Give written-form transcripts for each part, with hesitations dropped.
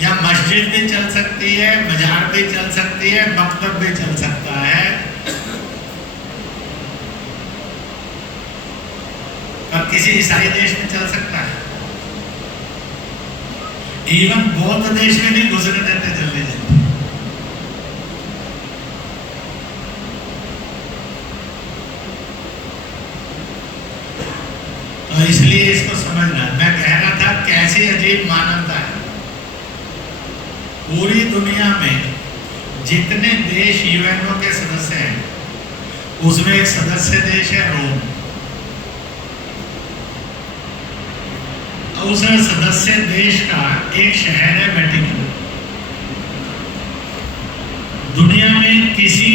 या मस्जिद भी चल सकती है, बाजार भी चल सकती है, मकतब भी चल सकता है, पर किसी ईसाई देश में चल सकता है? इवन बौद्ध देश में भी घुसने देते चलने जाते। तो इसलिए इसको समझना। मैं कह रहा था कैसी अजीब मानवता है। पूरी दुनिया में जितने देश यूएनओ के सदस्य हैं उसमें एक सदस्य देश है रोम। उस सदस्य देश का एक शहर है वेटिकन। दुनिया में किसी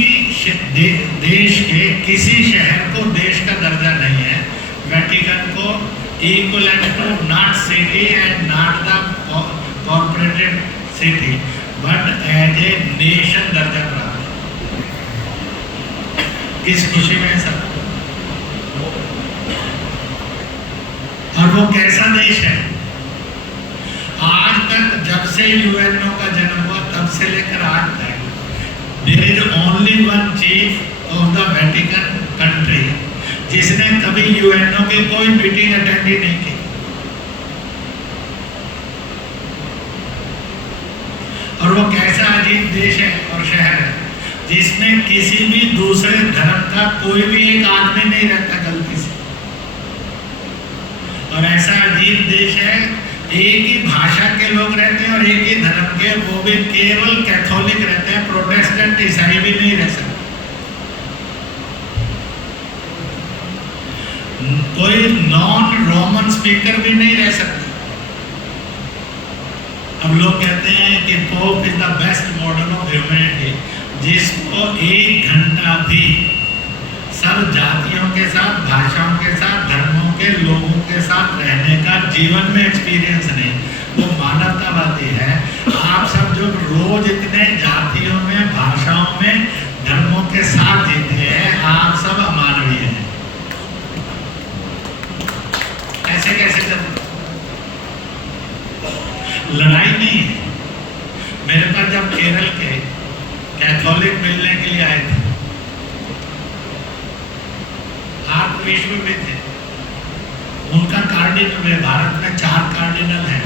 देश के किसी शहर को देश का दर्जा नहीं है। वेटिकन को equivalent to not city and not the corporated city but as a nation दर्जा प्राप्त। किस खुशी में सब। और वो कैसा देश है? आज तक जब से यूएनओ का जन्म हुआ तब से लेकर आज तक there is only one chief of the Vatican country जिसने कभी यूएनओ की कोई मीटिंग अटेंड ही नहीं की। और वो कैसा अजीब देश है और शहर है जिसमें किसी भी दूसरे धर्म का कोई भी एक आदमी नहीं रहता गलती से। और ऐसा अजीब देश है एक ही भाषा के लोग रहते हैं और एक ही धर्म के, वो भी केवल कैथोलिक रहते हैं, प्रोटेस्टेंट ईसाई भी नहीं रह सकते। कोई नॉन रोमन स्पीकर भी नहीं रह सकता। अब लोग कहते हैं कि pope is the best model of humanity, जिसको 1 घंटा भी सब जातियों के साथ, भाषाओं के साथ, धर्मों के लोगों के साथ रहने का जीवन में एक्सपीरियंस नहीं, वो मानवतावादी है। आप सब जो रोज इतने जातियों में, भाषाओं में, धर्मों के साथ जीते हैं, आप सब अमानवीय हैं। ऐसे कैसे चलते? लड़ाई नहीं है। मेरे पास जब केरल के कैथोलिक मिलने के लिए आए थे, आर्क विश्व में थे, उनका कार्डिनल में, भारत में 4 कार्डिनल हैं,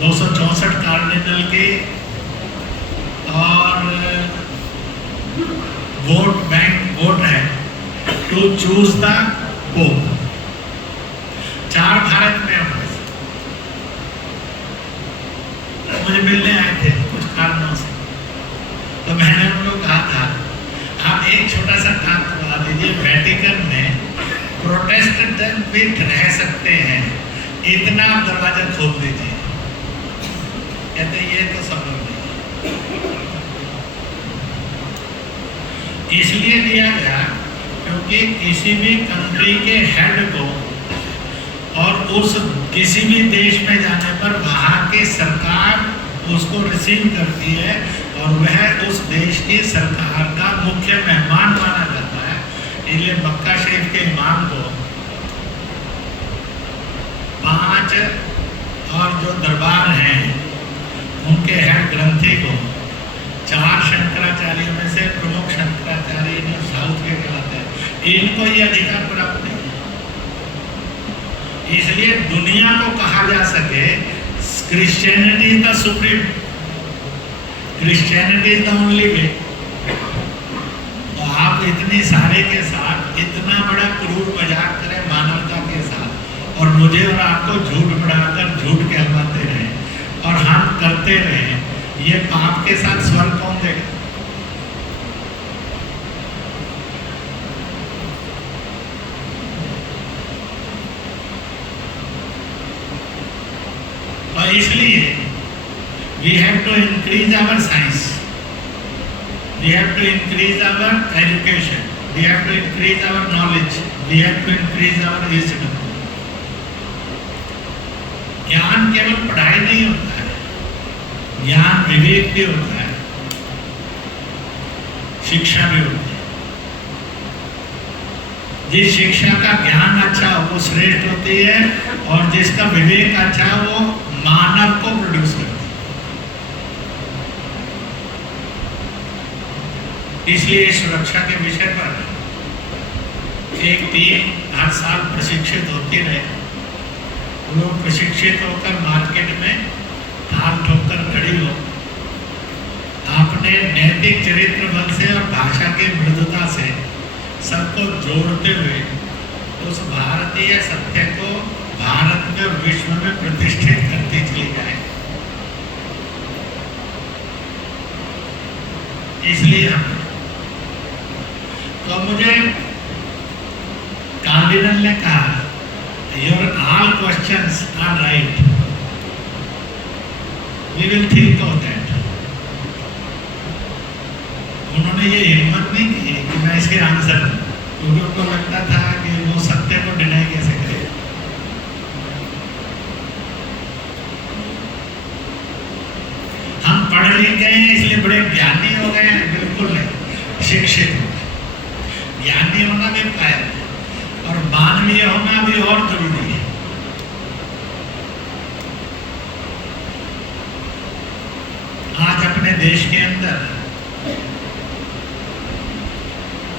264 कार्डिनल के, और वोट है to choose the pope. 4 Bharat में हैं। मुझे मिलने आए थे कुछ कारणों से, तो मैंने उनको कहा था आप एक छोटा सा काम करवा दीजिए, वेटिकन में प्रोटेस्टेंट भी रह सकते हैं, इतना आप दरवाजा खोल दीजिए। कहते ये तो संभव नहीं। इसलिए दिया गया क्योंकि किसी भी कंट्री के हेड को और उस किसी भी देश में जाने पर वहाँ की सरकार उसको रिसीव करती है और वह उस देश की सरकार का मुख्य मेहमान माना जाता है। इसलिए मक्का शरीफ के इमाम को 5 और जो दरबार हैं उनके हेड ग्रंथी को 4 शंकराचार्यों में से प्रमुख शंकराचार्य जो साउथ के कहलाते हैं, इनको ये अधिकार प्राप्त नहीं। इसलिए दुनिया को कहा जा सके Christianity is the supreme, Christianity is the only way. तो आप इतनी सारे के साथ इतना बड़ा क्रूर मजाक करें मानवता के साथ और मुझे और आपको झूठ बढ़ाकर झूठ कहलाते रहे और हम करते रहे, ये पाप के साथ स्वर्ग कौन देगा? और इसलिए we have to increase our science, we have to increase our education, we have to increase our knowledge, we have to increase our wisdom. ज्ञान केवल पढ़ाई नहीं होता है, ज्ञान विवेक भी होता है, शिक्षा भी होती है। जिस शिक्षा का ज्ञान अच्छा हो वो श्रेष्ठ होती है और जिसका विवेक अच्छा वो मानव को प्रोड्यूस करती है। इसलिए सुरक्षा के विषय पर एक टीम हर साल प्रशिक्षित होती रहे। लोग प्रशिक्षित होकर मार्केट में हाथ ठोकर खड़ी हो, अपने नैतिक चरित्र बल से और भाषा की मृदुता से सबको जोड़ते हुए उस भारतीय सत्य को भारत में और विश्व में प्रतिष्ठित करती चली जाए। इसलिए हम तो मुझे कार्डिनल ने कहा, your all questions are right, we will think of that. उन्होंने ये हिम्मत नहीं की कि मैं इसके आंसर दूं, क्योंकि उनको लगता था कि वो सत्य को डिनाई कैसे करे। हम पढ़ लिख गए हैं इसलिए बड़े ज्ञानी हो गए हैं, बिल्कुल नहीं। शिक्षित हो गए, ज्ञानी होना भी कायम है और मानवीय होना भी और जरूरी है। आज अपने देश के अंदर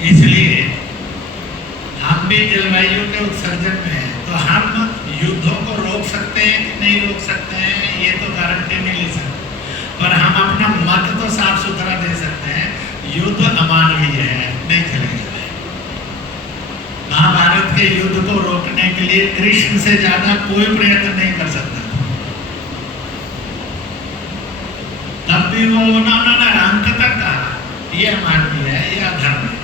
इसलिए हम भी जलवायु के उत्सर्जन में हैं, तो हम युद्धों को रोक सकते हैं कि नहीं रोक सकते हैं ये तो गारंटी नहीं ले सकते, पर हम अपना मत तो साफ सुथरा दे सकते हैं, युद्ध अमानवीय है, नहीं चलेगा। महाभारत के युद्ध को रोकने के लिए कृष्ण से ज्यादा कोई प्रयत्न नहीं कर सकता, तब भी वो उन्होंने अंत तक कहा ये अमानवीय है, ये अधर्म है।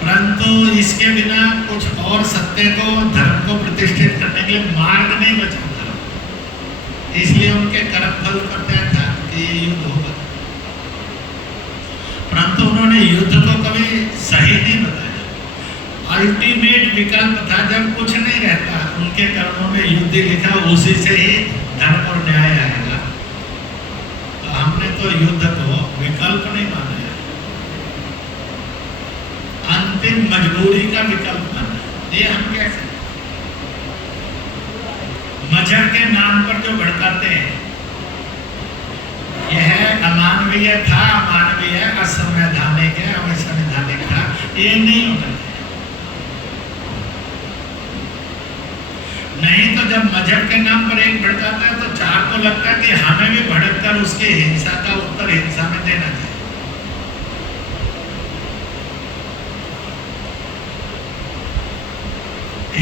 परंतु इसके बिना कुछ और सत्य को, धर्म को प्रतिष्ठित करने के लिए मार्ग नहीं बचा था, इसलिए उनके कर्मफल का तय था कि युद्ध होगा। परंतु उन्होंने युद्ध को कभी सही नहीं बताया। अल्टीमेट विकल्प था, जब कुछ नहीं रहता उनके कर्मों में युद्ध लिखा, उसी से ही धर्म और न्याय आएगा। तो हमने तो युद्ध को विकल्प नहीं माना है, अंतिम मजबूरी का विकल्प माना। ये हम कैसे मजहब के नाम पर जो भड़काते हैं, यह अमानवीय था, अमानवीय, असंवैधानिक है, अवैधानिक था, ये नहीं होना। नहीं तो जब मजहब के नाम पर एक भड़काता है तो चार को लगता है कि हमें भी भड़क कर उसकी हिंसा का उत्तर हिंसा में देना चाहिए।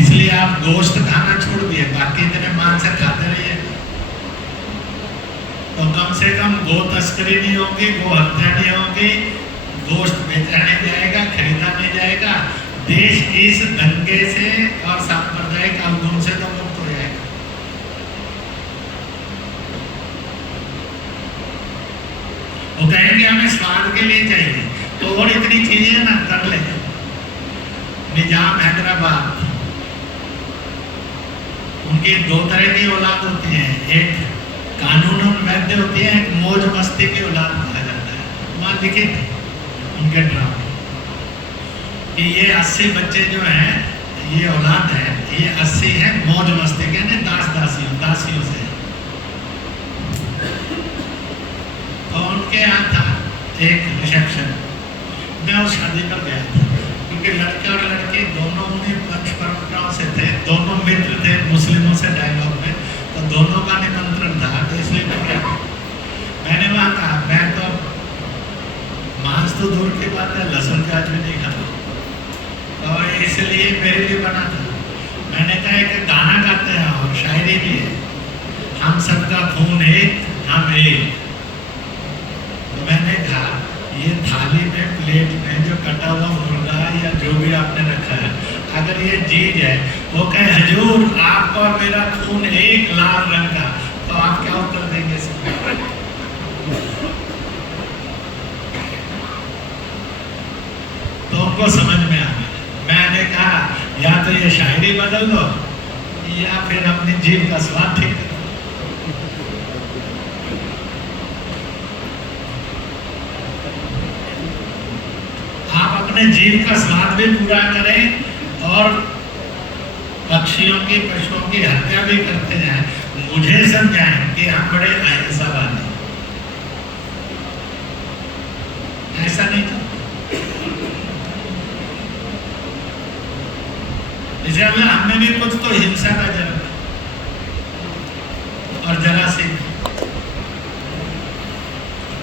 इसलिए आप गोश्त खाना छोड़ दिए, बाकी इतने मांस खाते रहिए, तो कम से कम गो तस्करी नहीं होगी, गो हत्या नहीं होगी, गोश्त बेचा नहीं जाएगा, खरीदा नहीं जाएगा। देश इस दंगे से और सांप्रदायिक अवगुण से तो मुक्त हो जाएगा। वो कहेंगे हमें स्वाद के लिए चाहिए, तो और इतनी चीजें ना कर ले। निजाम हैदराबाद, उनकी दो तरह की औलाद होती है, एक कानूनन वैध होती है, एक मौज मस्ती की औलाद कहा जाता है। वहाँ लिखित उनके ड्रामे कि ये 80 बच्चे जो हैं, ये औलाद है, ये 80 है मौज मस्ती के, दास दासियों से। तो उनके यहाँ था एक रिसेप्शन, मैं उस शादी पर गया था, क्योंकि लड़के और लड़की दोनों उन्हीं वंश परंपराओं से थे, दोनों मित्र थे मुस्लिमों से डायलॉग में, तो दोनों का निमंत्रण था, तो इसलिए मैंने वहाँ कहा मैं तो मांस तो दूर की बात है, लहसुन प्याज भी नहीं खाता, तो इसलिए मेरे लिए बना था। मैंने कहा एक गाना गाते हैं और शायरी भी है, हम सबका खून एक, हम एक। तो मैंने कहा ये थाली में, प्लेट में जो कटा हुआ मुर्गा या जो भी आपने रखा है, अगर ये चीज है, वो कहे हजूर आपका और मेरा खून एक लाल रंग का, तो आप क्या उत्तर देंगे इसमें? तो उनको समझ में आ गया। मैंने कहा या तो ये शायरी बदल दो या फिर अपनी जीभ का स्वाद ठीक करो। आप अपने जीभ का स्वाद भी पूरा करें और पक्षियों की, पशुओं की हत्या भी करते जाएं, मुझे समझाएं कि हम बड़े अहिंसावादी। ऐसा हिंसा नहीं चाहते। इसे हमें भी कुछ तो हिंसा का जन्म और जरा सी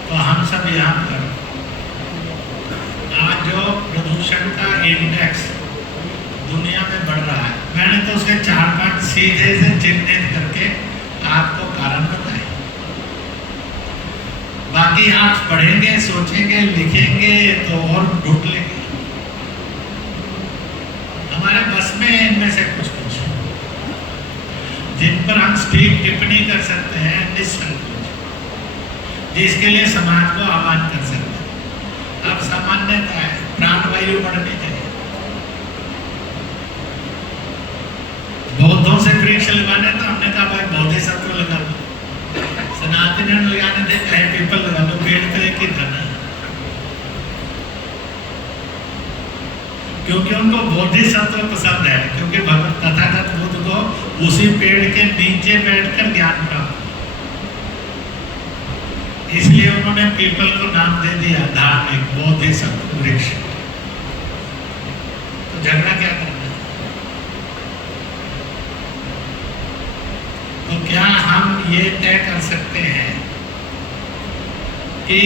तो हम सब यहाँ पर आज जो प्रदूषण का इंडेक्स दुनिया में बढ़ रहा है, मैंने तो उसके 4-5 सीधे से चिन्हित करके आपको कारण बताए। बाकी आप पढ़ेंगे, सोचेंगे, लिखेंगे तो और ढूंढ लेंगे। हमारे बस में इनमें से कुछ जिन पर हम ठीक टिप्पणी कर सकते हैं, निसंकोच, जिसके लिए समाज को आह्वान कर सकते हैं। अब सामान्यता है, प्राणवायु बढ़नी चाहिए। बौद्धों से वृक्ष लगाने तो हमने कहा भाई बोधिसत्व लगा लो, सनातन लगाने थे चाहे पीपल लगा लो, पेड़ तो एक ही था ना। क्योंकि उनको बोधिसत्व पसंद है, क्योंकि भगवान तथागत बुद्ध को उसी पेड़ के नीचे बैठकर ज्ञान प्राप्त, इसलिए उन्होंने पीपल को नाम दे दिया धार्मिक बोधिसत्व वृक्ष। तो झगड़ा क्या करना? तो क्या हम ये तय कर सकते हैं कि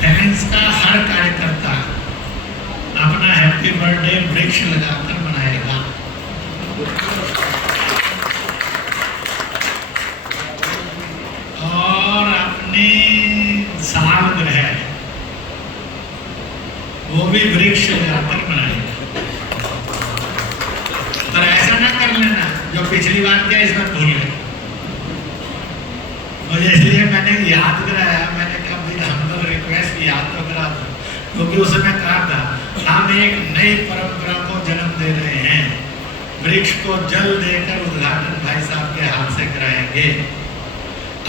फैंस का हर कार्यकर्ता अपना हैप्पी बर्थडे वृक्ष लगाकर मनाएगा? और अपनी सालगिरह वो भी वृक्ष लगाकर मनाएगा? पर ऐसा ना कर लेना जो पिछली बार किया इस बार भूल गए। मुझे इसलिए मैंने याद कराया, मैंने कहा भाई हम लोग रिक्वेस्ट याद तो करा दो, क्योंकि उस समय कहा था हम एक नई परंपरा को जन्म दे रहे हैं, वृक्ष को जल देकर उद्घाटन भाई साहब के हाथ से कराएंगे।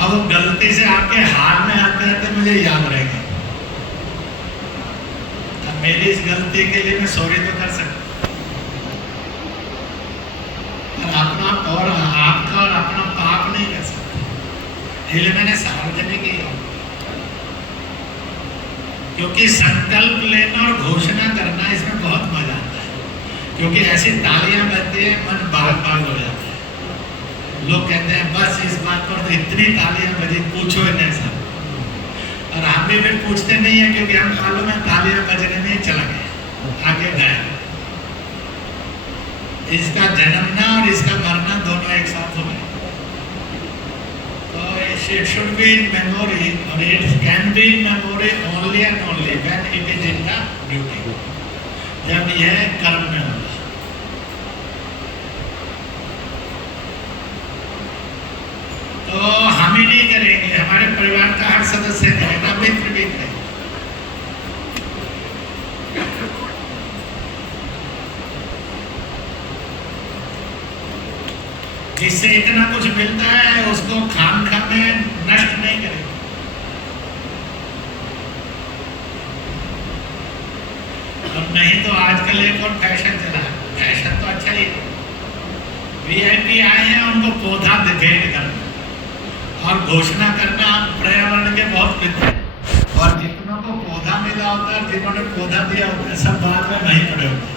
अब गलती से आपके हाथ में आते आते मुझे याद रहेगा, अब मेरी इस गलती के लिए मैं सॉरी तो कर सकता, अपना और आपका और अपना पाप नहीं कर सकते, इसलिए मैंने सार्वजनिक किया। क्योंकि संकल्प लेना और घोषणा करना इसमें बहुत मजा आता है, क्योंकि ऐसी तालियां बजती है मन बाग हो जाता है। लोग कहते हैं बस इस बात पर तो इतनी तालियां बजी, पूछो ही नहीं सब। और हम भी फिर पूछते नहीं है, क्योंकि हम मालूम है तालियां बजने में ही चला गया, आगे गया। इसका जन्मना और इसका मरना दोनों एक साथ हो गए। तो it should be in memory, or it can be in memory only and only when it is in the duty, जब यह कर्म में होगा। तो हम ही नहीं करेंगे, हमारे परिवार का हर सदस्य करेगा, मित्र भी करेगा। जिससे इतना कुछ मिलता है उसको खामखा में नष्ट नहीं करें। और नहीं तो आजकल एक और फैशन चला है, फैशन तो अच्छा ही है, वीआईपी आए हैं उनको पौधा भेंट करना और घोषणा करना पर्यावरण के बहुत मित्र हैं, और जितनों को पौधा मिला होता है, जिन्होंने पौधा दिया होता है, सब बाद में नहीं पड़े होते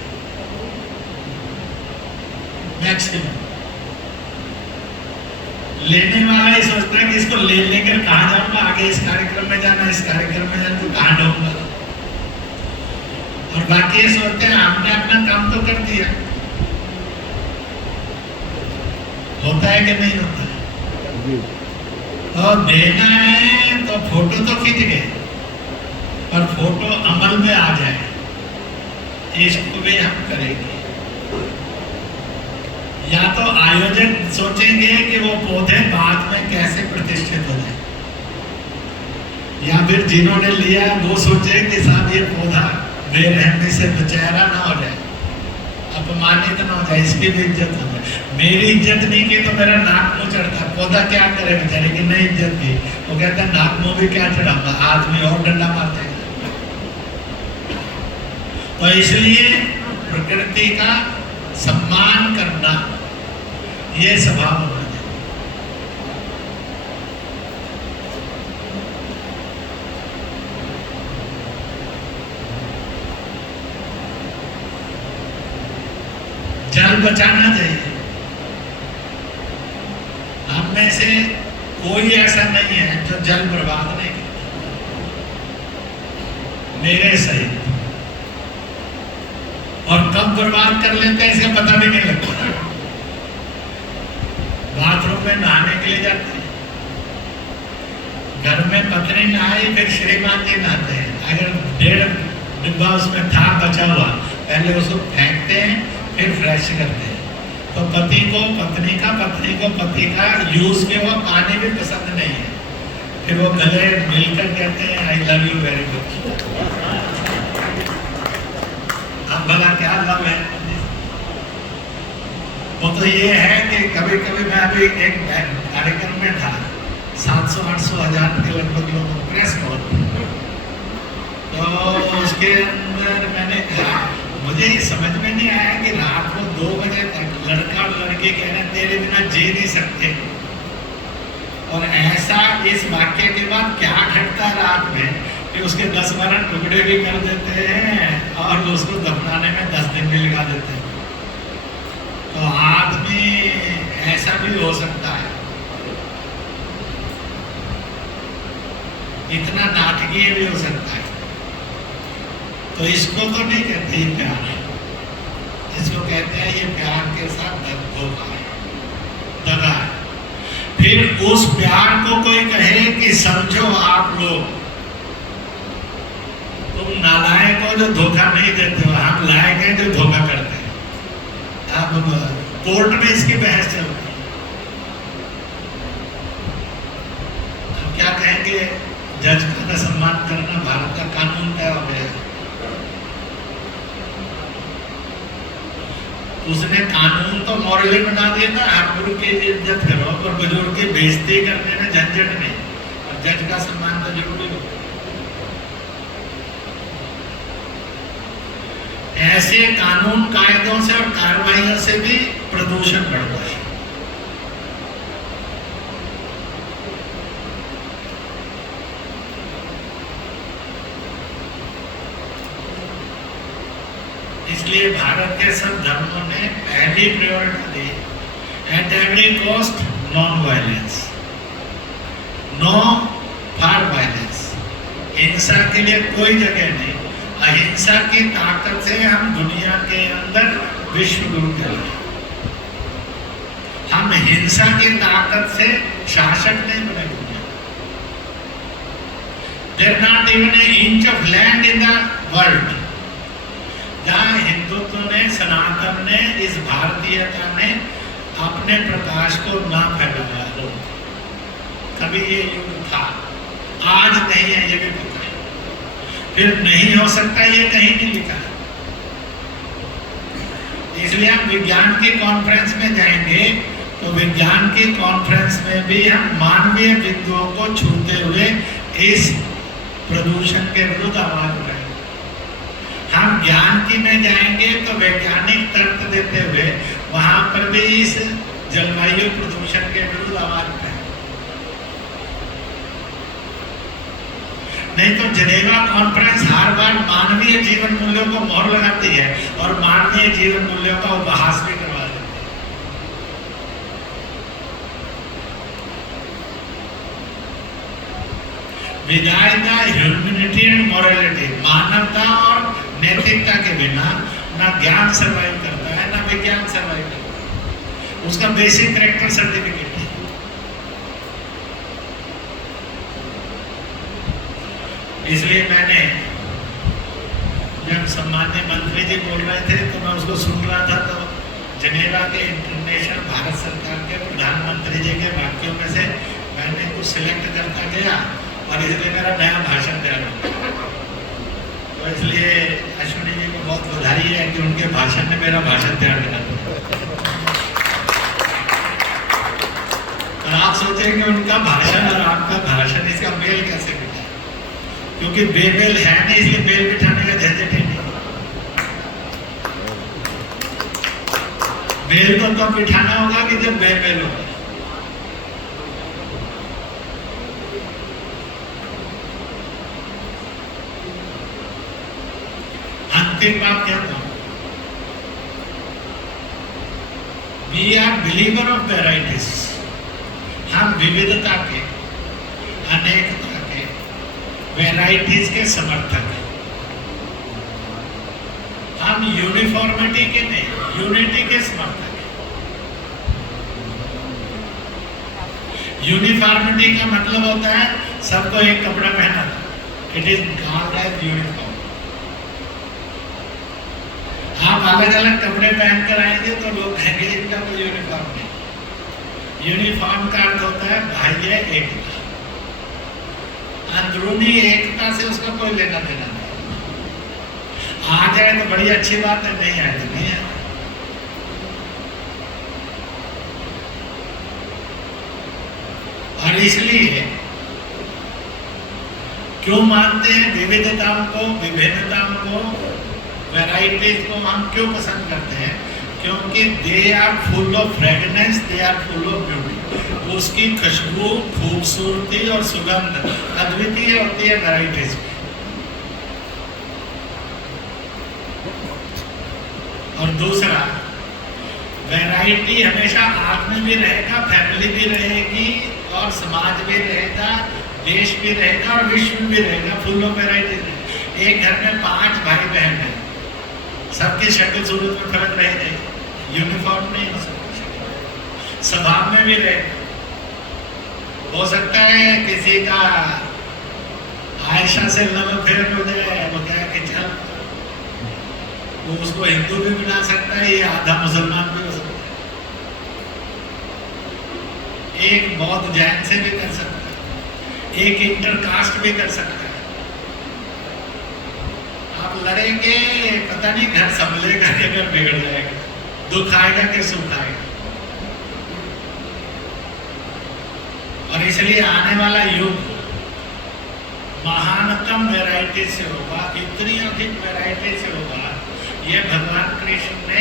मैक्सिमम। लेने वाला ही सोचता है कि इसको ले लेकर कहाँ जाऊंगा, आगे इस कार्यक्रम में जाना, इस कार्यक्रम में जाना, तो कहाँ ढूंढूंगा। और बाकी ये सोचते हैं हमने अपना काम तो कर दिया। होता है कि नहीं होता है? तो देना है तो फोटो तो खींच गए, और फोटो अमल में आ जाए, इसको भी हम करेंगे। या तो आयोजक सोचेंगे कि वो पौधे बाद में कैसे प्रतिष्ठित हो जाए, या फिर जिन्होंने लिया वो सोचे कि साहब ये पौधा बेरहमी से बेचारा ना हो जाए, अपमानित ना हो जाए, इसकी भी इज्जत हो जाए। मेरी इज्जत नहीं की तो मेरा नाक मुँह चढ़ता, पौधा क्या करे बेचारे की नहीं इज्जत की, वो कहता है नाक मुँह भी क्या चढ़ाऊंगा, आदमी और डंडा मारते हैं। तो इसलिए प्रकृति का सम्मान करना ये स्वभाव होना चाहिए। बचाना चाहिए। हम में से कोई ऐसा नहीं है जो जल बर्बाद नहीं करता, मेरे सहित। और कब बर्बाद कर लेते हैं इसका पता भी नहीं लगता। बाथरूम में नहाने के लिए जाते हैं, घर में पत्नी नहाई फिर श्रीमान जी नहाते हैं। अगर 1.5 डिब्बा उसमें था बचा हुआ, पहले उसको फेंकते हैं फिर फ्रेश करते हैं। तो पति को पत्नी का, पत्नी को पति का यूज के वो पानी भी पसंद नहीं है, फिर वो गले मिलकर कहते हैं I love you very much. अब भला क्या लव है? वो तो ये है कि कभी कभी मैं अभी एक कार्यक्रम में था, 700-800 हज़ार के लगभग लोग प्रेस में, तो उसके अंदर मैंने कहा मुझे ये समझ में नहीं आया कि रात को 2 बजे तक लड़का और लड़की कह रहे तेरे बिना जी नहीं सकते। और ऐसा इस वाक्य के बाद क्या घटता है रात में कि उसके 10-12 टुकड़े भी कर देते हैं और उसको दफनाने में 10 दिन भी लगा देते हैं। तो आदमी ऐसा भी हो सकता है, इतना नाटकीय भी हो सकता है। तो इसको तो नहीं कहते ये प्यार, इसको कहते हैं ये प्यार के साथ धोखा है, दगा है। फिर उस प्यार को कोई कहे कि समझो आप लोग तुम नालायक हो जो धोखा नहीं देते हो, हम लायक हैं जो धोखा करते हैं। अब कोर्ट में इसकी बहस चल रही है। हम क्या कहेंगे, जज का सम्मान करना भारत का कानून तय हो गया। उसने कानून तो मॉरली बना दिया ना, आप गुरु की इज्जत करो और बुजुर्ग की बेइज्जती करने में झंझट नहीं, और जज का सम्मान तो जरूरी हो। ऐसे कानून कायदों से और कार्रवाइयों से भी प्रदूषण बढ़ता है। इसलिए भारत के सब धर्मों ने पहली प्रायोरिटी दी at every cost non violence, no for violence. हिंसा के लिए कोई जगह नहीं। अहिंसा की ताकत से हम दुनिया के अंदर विश्व गुरु कहलाए। हम हिंसा की ताकत से शासक नहीं बने दुनिया। There not even an inch of land in the world जहाँ हिंदुत्व ने, सनातन ने, इस भारतीयता ने अपने प्रकाश को ना फैलाया हो। कभी ये युग था, आज नहीं है, ये भी पता है। फिर नहीं हो सकता ये कहीं नहीं लिखा है। इसलिए हम विज्ञान की कॉन्फ्रेंस में जाएंगे तो विज्ञान की कॉन्फ्रेंस में भी हम मानवीय बिंदुओं को छूते हुए इस प्रदूषण के विरुद्ध आवाज उठाएंगे। हम ज्ञान की में जाएंगे तो वैज्ञानिक तर्क देते हुए वहां पर भी इस जलवायु प्रदूषण के विरुद्ध आवाज उठाएंगे। नहीं तो जिनेवा कॉन्फ्रेंस हर बार मानवीय जीवन मूल्यों को मोहर लगाती है और मानवीय जीवन मूल्यों का उपहास भी करवा देती है। विदाउट ह्यूमैनिटी एंड मोरालिटी, मानवता और नैतिकता के बिना ना ज्ञान सर्वाइव करता है ना विज्ञान सर्वाइव करता है। उसका बेसिक कैरेक्टर सर्टिफिकेट है। इसलिए मैंने जब सम्माननीय मंत्री जी बोल रहे थे तो मैं उसको सुन रहा था, तो जिनेवा के इंटरनेशनल भारत सरकार के प्रधानमंत्री जी के वाक्यों में से मैंने कुछ सिलेक्ट करता गया और इसलिए मेरा नया भाषण तैयार हो। तो इसलिए अश्विनी जी को बहुत बधाई है कि उनके भाषण ने मेरा भाषण तैयार करा दिया। और आप सोचेंगे उनका भाषण और आपका भाषण, इसका मेल कैसे बिठा? क्योंकि बेमेल है नहीं, इसलिए मेल बिठाने का झंझट ही नहीं। मेल तो तब बिठाना होगा कि जब बेमेल होगा। अंतिम बात कहता हूं, we are believer of varieties. हम विविधता के, अनेकता के, वेराइटीज के समर्थक हैं। हम यूनिफॉर्मिटी के नहीं, यूनिटी के समर्थक हैं। यूनिफॉर्मिटी का मतलब होता है सबको एक कपड़ा पहना, it is called as uniform. आप अलग अलग कपड़े पहन कर आएंगे तो लोग कहेंगे इनका कोई यूनिफॉर्म नहीं। यूनिफॉर्म का अर्थ होता है बाह्य एकता, अंदरूनी एकता से उसका कोई लेना देना नहीं। आ जाए तो बड़ी अच्छी बात है, नहीं आए तो नहीं है। और इसलिए क्यों मानते हैं विविधताओं को, विभिन्नताओं को, वैराइटीज को हम क्यों पसंद करते हैं? क्योंकि they are full of fragrance, they are full of beauty. उसकी खुशबू, खूबसूरती और सुगंध अद्वितीय होती है वैराइटीज में। और दूसरा, वैरायटी हमेशा आप में भी रहेगा, फैमिली भी रहेगी और समाज भी रहेगा, देश भी रहेगा और विश्व भी रहेगा। Full of variety. एक घर में 5 भाई बहन है, सबकी शक्ल सूरत में फर्क रहेगा, यूनिफॉर्म नहीं हो सकता। स्वभाव में भी रहेगा। हो सकता है किसी का आयशा से लव अफेयर हो जाए, वो क्या कि चल वो उसको हिंदू भी बना सकता है, ये आधा मुसलमान भी हो सकता है। एक बौद्ध जैन से भी कर सकता है, एक इंटरकास्ट भी कर सकता है। आप लड़ेंगे, पता नहीं घर संभलेगा कि घर बिगड़ जाएगा, दुख आएगा कि सुख आएगा। और इसलिए आने वाला युग महानतम वैरायटी से होगा, इतनी अधिक वैरायटी से होगा, ये भगवान कृष्ण ने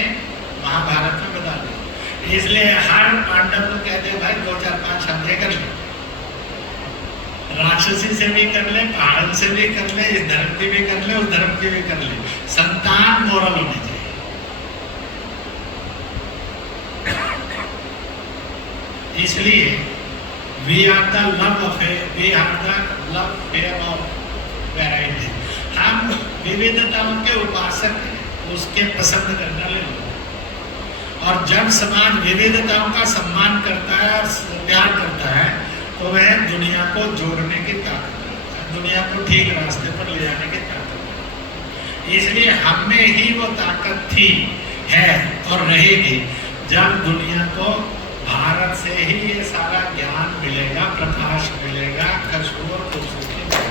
महाभारत में बता दिया। इसलिए हर पांडव को कहते भाई 2, 4, 5 शादी कर ले, राक्षसी से भी कर ले, पहाड़ से भी कर ले, इस धर्म की भी कर ले, उस धर्म की भी कर ले। संतान मोरल होनी चाहिए। इसलिए we are the love affair, we are the love fair of variety. हम विविधताओं के उपासक हैं, उसके पसंद करने वाले लोग। और जब समाज विविधताओं का सम्मान करता है और प्यार करता है तो वह दुनिया को जोड़ने की ताकत रखता है, दुनिया को ठीक रास्ते पर ले जाने की ताकत रखता है। इसलिए हम में ही वो ताकत थी, है और रहेगी जब दुनिया को भारत से ही ये सारा ज्ञान मिलेगा, प्रकाश मिलेगा, खुशबू और खूबसूरती मिलेगी।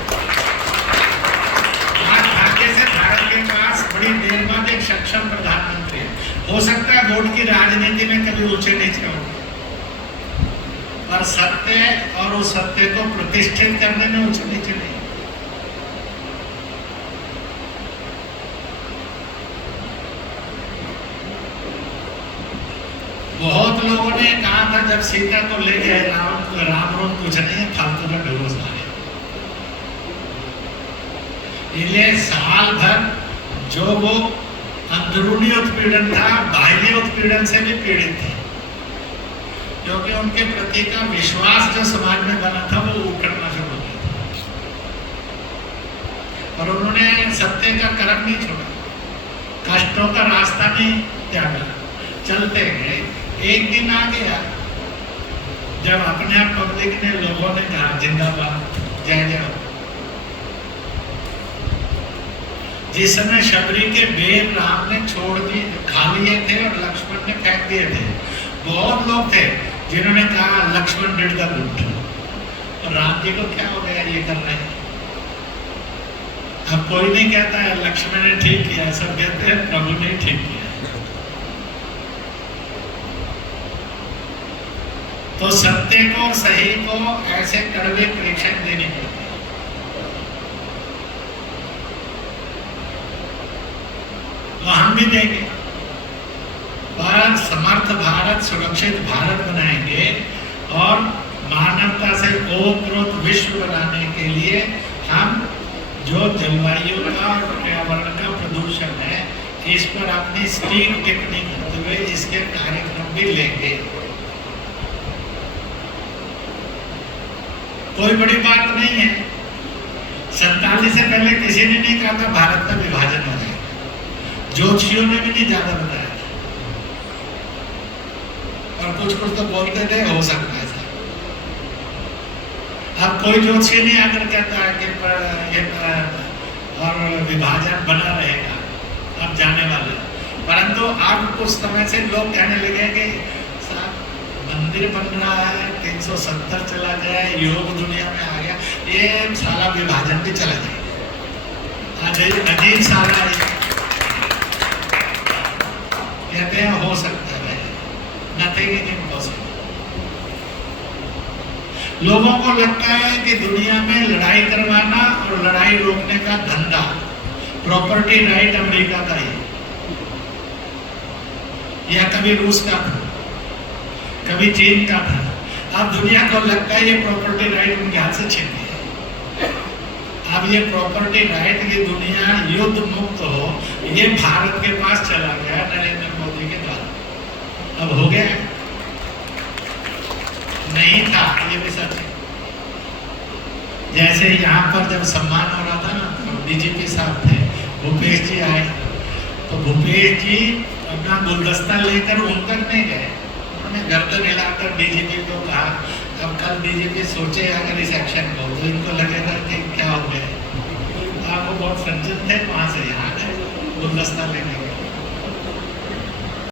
आज भाग्य से भारत के पास बड़ी देर बाद एक सक्षम प्रधानमंत्री है। हो सकता है वोट की राजनीति में कभी ऊंचे नीचे हो, पर सत्य और उस सत्य को प्रतिष्ठित करने में ऊंचे नीचे नहीं। बहुत लोगों ने कहा था जब सीता को ले गए राम रोम कुछ नहीं है, फालतू का ढोस आ गया। इसलिए साल भर जो वो अंदरूनी उत्पीड़न था, बाह्य उत्पीड़न से भी पीड़ित थे, क्योंकि उनके प्रति का विश्वास जो समाज में बना था वो उखड़ना शुरू हो गया था। और उन्होंने सत्य का कर्म नहीं छोड़ा, कष्टों का रास्ता नहीं त्यागा, चलते गए। एक दिन आ गया जब अपने आप पब्लिक ने, लोगों ने कहा जिंदाबाद, जय जय। जिस समय शबरी के बेर राम ने छोड़ दिए, खा लिए थे और लक्ष्मण ने फेंक दिए थे, बहुत लोग थे जिन्होंने कहा लक्ष्मण डिड द गुड। और राम जी को क्या हो गया ये कर रहे हैं? अब कोई नहीं कहता है लक्ष्मण ने ठीक किया, सब कहते हैं प्रभु ने ठीक किया। तो सत्य को, सही को ऐसे कड़वे परीक्षण देने पड़ते हैं। तो हम भी देंगे, पर समर्थ भारत, सुरक्षित भारत बनाएंगे और मानवता से ओतप्रोत विश्व बनाने के लिए हम जो जलवायु का और पर्यावरण का प्रदूषण है, इस पर अपनी स्टीम टिप्पणी करते हुए हुए इसके कार्यक्रम भी लेंगे। कोई बड़ी बात नहीं है। 47 से पहले किसी ने नहीं कहा था भारत का विभाजन हो जाए, ज्योतिषियों ने भी नहीं ज्यादा बताया था, और कुछ कुछ तो बोलते थे हो सकता है सर। अब कोई ज्योतिषी नहीं आकर कहता है कि और विभाजन बना रहेगा, अब जाने वाले। परंतु अब कुछ समय से लोग कहने लगे कि साहब मंदिर बन रहा है, 370 चला गया, योग दुनिया में आ गया, ये सारा विभाजन भी चला जाएगा। अजीब सारा कहते हैं हो सकता है, नथिंग इज इम्पॉसिबल। लोगों को लगता है कि दुनिया में लड़ाई करवाना और लड़ाई रोकने का धंधा, प्रॉपर्टी राइट अमेरिका का ही, या कभी रूस का था, कभी चीन का था। अब दुनिया को लगता है ये प्रॉपर्टी राइट उनके हाथ से छीन गया। अब ये प्रॉपर्टी राइट की दुनिया युद्ध मुक्त हो, ये भारत के पास चला गया नरेंद्र मोदी के द्वारा। अब हो गया, नहीं था, ये भी सच है। जैसे यहाँ पर जब सम्मान हो रहा था ना, तो डीजीपी साहब थे, भूपेश जी आए, तो भूपेश जी अपना गुलदस्ता लेकर उन तक नहीं गए, उन्होंने गर्दन हिलाकर डीजीपी को कहा। अब कल डीजीपी सोचे अगर इस एक्शन को, तो इनको लगेगा कि क्या हो गया। आप वो बहुत संचित थे, वहाँ से यहाँ गए गुलदस्ता लेने।